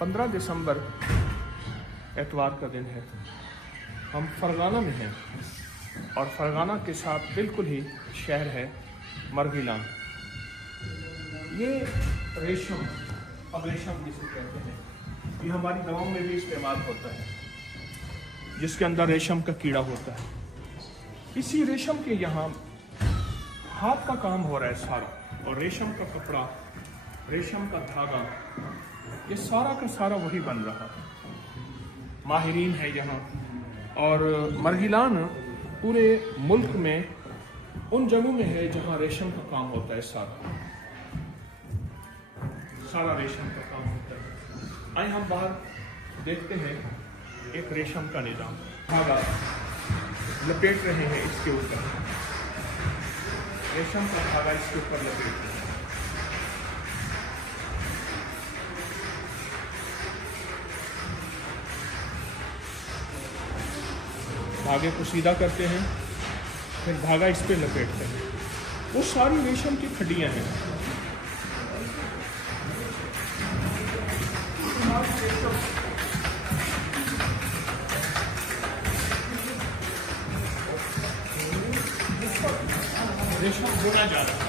15 दिसंबर एतवार का दिन है। हम फरगाना में हैं और फरगाना के साथ बिल्कुल ही शहर है मर्गिलान। ये रेशम, अब रेशम जिसे कहते हैं, ये हमारी दवाओं में भी इस्तेमाल होता है, जिसके अंदर रेशम का कीड़ा होता है। इसी रेशम के यहाँ हाथ का काम हो रहा है सारा, और रेशम का कपड़ा, रेशम का धागा, ये सारा का सारा वही बन रहा है। माहिरीन है यहाँ, और मर्गिलान पूरे मुल्क में उन जगहों में है जहाँ रेशम का काम होता है। सारा रेशम का काम होता है। आइए हम बाहर देखते हैं एक रेशम का निजाम। धागा लपेट रहे हैं इसके ऊपर, रेशम का धागा इसके ऊपर लपेट रहे हैं। धागे को सीधा करते हैं, फिर धागा इस पे लपेटते हैं। वो सारी रेशम की खड्डियां हैं। रेशम बुना जा रहा है,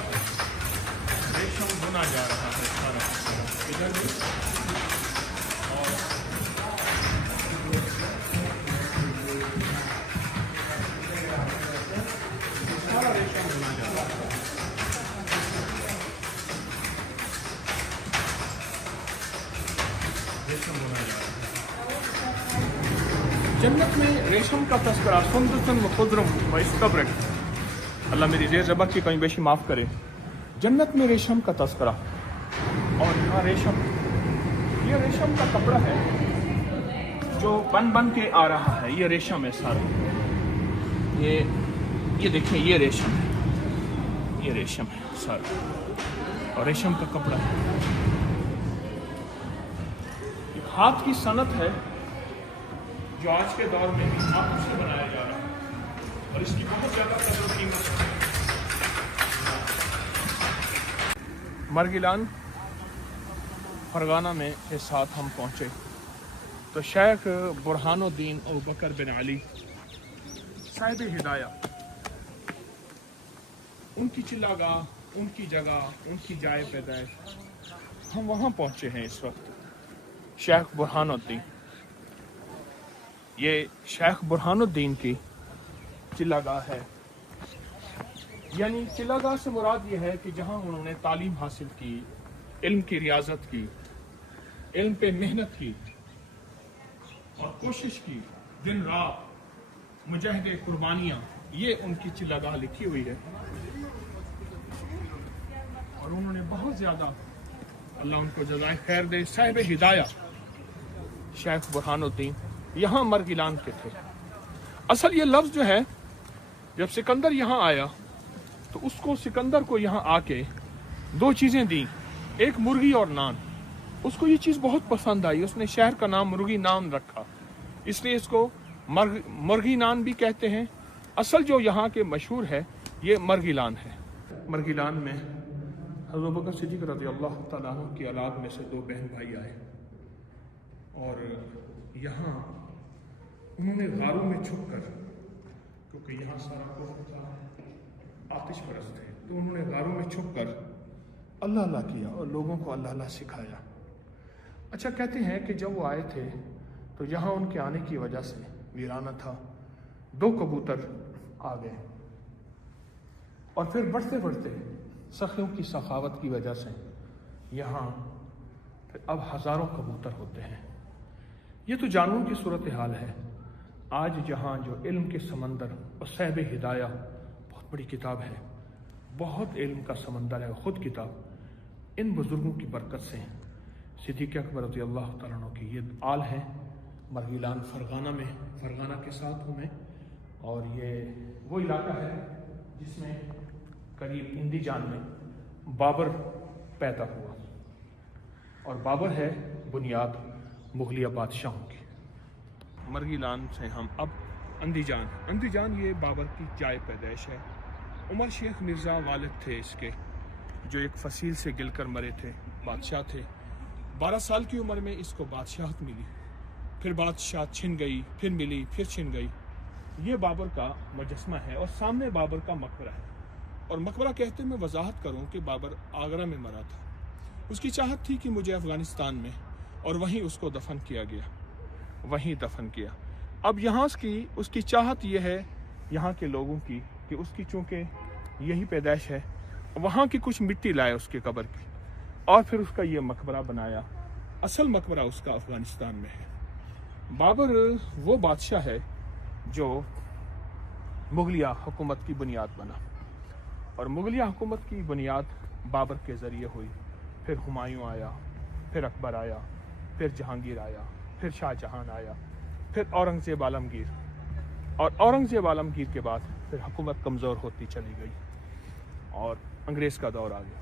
रेशम बुना जा रहा है सारा इधर भी, और सारा रेशम बुना जा रहा है। रेशम बुना जा रहा है। जन्नत में रेशम का तस्करा, सुंदरतन व खुदरम व इस्तबरक, अल्लाह मेरी जेर ज़बा की कहीं बेशी माफ़ करे। जन्नत में रेशम का तस्करा, और यहाँ रेशम, ये रेशम का कपड़ा है जो बन बन के आ रहा है। ये रेशम है सारा, ये देखिए, ये रेशम है, ये रेशम है सारा, और रेशम का कपड़ा है। एक हाथ की सनत है जो आज के दौर में हाथ से बनाया जा रहा है, और इसकी बहुत ज़्यादा कदर और कीमत है। मर्गिलान फरगाना में के साथ हम पहुँचे तो शेख बुरहानुद्दीन अबू बकर बिन अली साहिब हिदाया, उनकी चिल्लागाह, उनकी जगह, उनकी जाए पैदाइश, हम वहाँ पहुँचे हैं इस वक्त। शेख बुरहानुद्दीन, ये शेख बुरहानुद्दीन की चिल्लागाह है। यानी चिल्लागाह से मुराद ये है कि जहाँ उन्होंने तालीम हासिल की, इल्म की रियाजत की, इल्म पे मेहनत की और कोशिश की, दिन रात मुजाहिदे कुर्बानियाँ, ये उनकी चिल्लागाह लिखी हुई है। और उन्होंने बहुत ज़्यादा, अल्लाह उनको जज़ाए खैर दे, साहिब हिदाया शेख बुरहानुद्दीन यहाँ मर्गिलान के थे। असल ये लफ्ज़ जो है, जब सिकंदर यहाँ आया तो उसको, सिकंदर को यहाँ आके 2 चीज़ें दी, एक मुर्गी और नान। उसको ये चीज़ बहुत पसंद आई, उसने शहर का नाम मुर्गी नान रखा, इसलिए इसको मुर्गी नान भी कहते हैं। असल जो यहाँ के मशहूर है ये मर्गिलान है। मर्गिलान में हज़रत अबू बकर सिद्दीक़ रज़ियल्लाहु तआला अन्हु की औलाद में से 2 बहन भाई आए, और यहाँ उन्होंने गारों में छुप कर, क्योंकि यहाँ सारा कुफ्र था, आतिश परस्त थे, तो उन्होंने गारों में छुप कर अल्लाह अल्लाह किया और लोगों को अल्लाह अल्लाह सिखाया। अच्छा, कहते हैं कि जब वो आए थे तो यहाँ उनके आने की वजह से वीराना था, 2 कबूतर आ गए, और फिर बढ़ते बढ़ते सखियों की सखावत की वजह से यहाँ फिर अब हज़ारों कबूतर होते हैं। ये तो जानवरों की सूरत हाल है। आज जहाँ जो इल्म के समंदर, और साहिब हिदाया बहुत बड़ी किताब है, बहुत इल्म का समंदर है ख़ुद किताब, इन बुज़ुर्गों की बरकत से सिद्दीक़ अकबर रज़ियल्लाहु तआला अन्हु की ये आल है मर्गिलान फरगाना में। फरगाना के साथ हूँ मैं, और ये वो इलाका है जिसमें करीब इंदिजान में बाबर पैदा हुआ, और बाबर है बुनियाद मुगलिया बादशाहों की। मर्गिलान से हम अब अंदीजान ये बाबर की जाए पैदाइश है। उमर शेख मिर्ज़ा वालिद थे इसके, जो एक फसील से गिलकर मरे थे, बादशाह थे। 12 साल की उम्र में इसको बादशाहत मिली, फिर बादशाहत छिन गई, फिर मिली, फिर छिन गई। ये बाबर का मुजस्मा है और सामने बाबर का मकबरा है। और मकबरा कहते मैं वजाहत करूं कि बाबर आगरा में मरा था। उसकी चाहत थी कि मुझे अफ़गानिस्तान में, और वहीं उसको दफन किया गया, वहीं दफन किया। अब यहाँ की उसकी चाहत ये है यहाँ के लोगों की कि उसकी चूँकि यही पैदाइश है, वहाँ की कुछ मिट्टी लाए उसके कब्र की, और फिर उसका ये मकबरा बनाया। असल मकबरा उसका अफ़गानिस्तान में है। बाबर वो बादशाह है जो मुगलिया हुकूमत की बुनियाद बना, और मुगलिया हुकूमत की बुनियाद बाबर के ज़रिए हुई। फिर हुमायूं आया, फिर अकबर आया, फिर जहांगीर आया, फिर शाहजहां आया, फिर औरंगज़ेब आलमगीर, और औरंगज़ेब आलमगीर के बाद फिर हुकूमत कमज़ोर होती चली गई और अंग्रेज़ का दौर आ गया।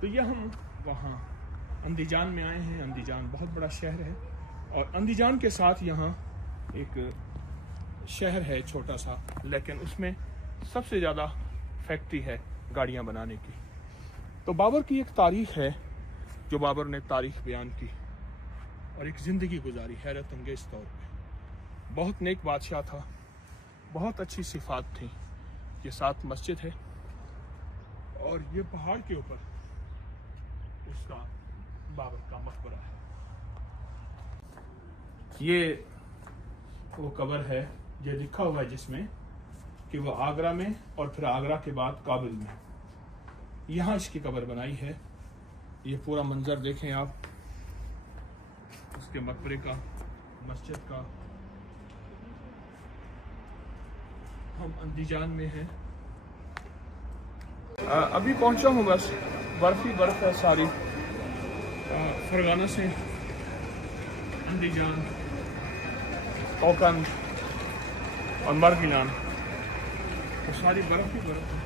तो ये हम वहाँ अंदीजान में आए हैं। अंदीजान बहुत बड़ा शहर है, और अंदीजान के साथ यहाँ एक शहर है छोटा सा, लेकिन उसमें सबसे ज़्यादा फैक्ट्री है गाड़ियाँ बनाने की। तो बाबर की एक तारीख़ है जो बाबर ने तारीख़ बयान की और एक ज़िंदगी गुजारी हैरत अंगेज़ तौर पे। बहुत नेक बादशाह था, बहुत अच्छी सिफात थी। ये साथ मस्जिद है, और ये पहाड़ के ऊपर उसका बाबर का मकबरा है। ये वो कब्र है जो लिखा हुआ है जिसमें कि वो आगरा में और फिर आगरा के बाद काबिल में, यहाँ इसकी कब्र बनाई है। ये पूरा मंजर देखें आप उसके मकबरे का, मस्जिद का। हम अंदीजान में हैं। अभी पहुंचा हूँ, बस बर्फ ही बर्फ है सारी। फरगाना से अंदीजान, कोकन और मरगिलान, तो सारी बर्फ ही बर्फ है।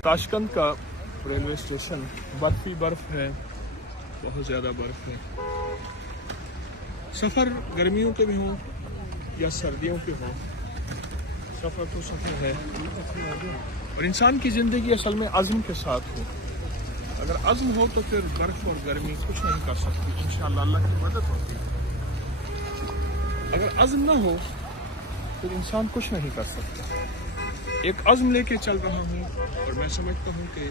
ताशकंद का रेलवे स्टेशन बर्फ ही बर्फ है, बहुत ज़्यादा बर्फ है। सफ़र गर्मियों के भी हों या सर्दियों के हों, सफ़र तो सफ़र है। और इंसान की ज़िंदगी असल में अज़्म के साथ हो। अगर अज़्म हो तो फिर बर्फ़ और गर्मी कुछ नहीं कर सकती, इंशाअल्लाह अल्लाह की मदद होती है। अगर अज़्म ना हो तो इंसान कुछ नहीं कर सकता। एक अज़्म लेके चल रहा हूँ, और मैं समझता हूँ कि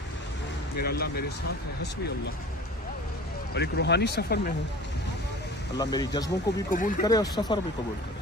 मेरा अल्लाह मेरे साथ है, हस्बी अल्लाह। और एक रूहानी सफ़र में हूँ। अल्लाह मेरी जज्बों को भी कबूल करे और सफ़र भी कबूल करे।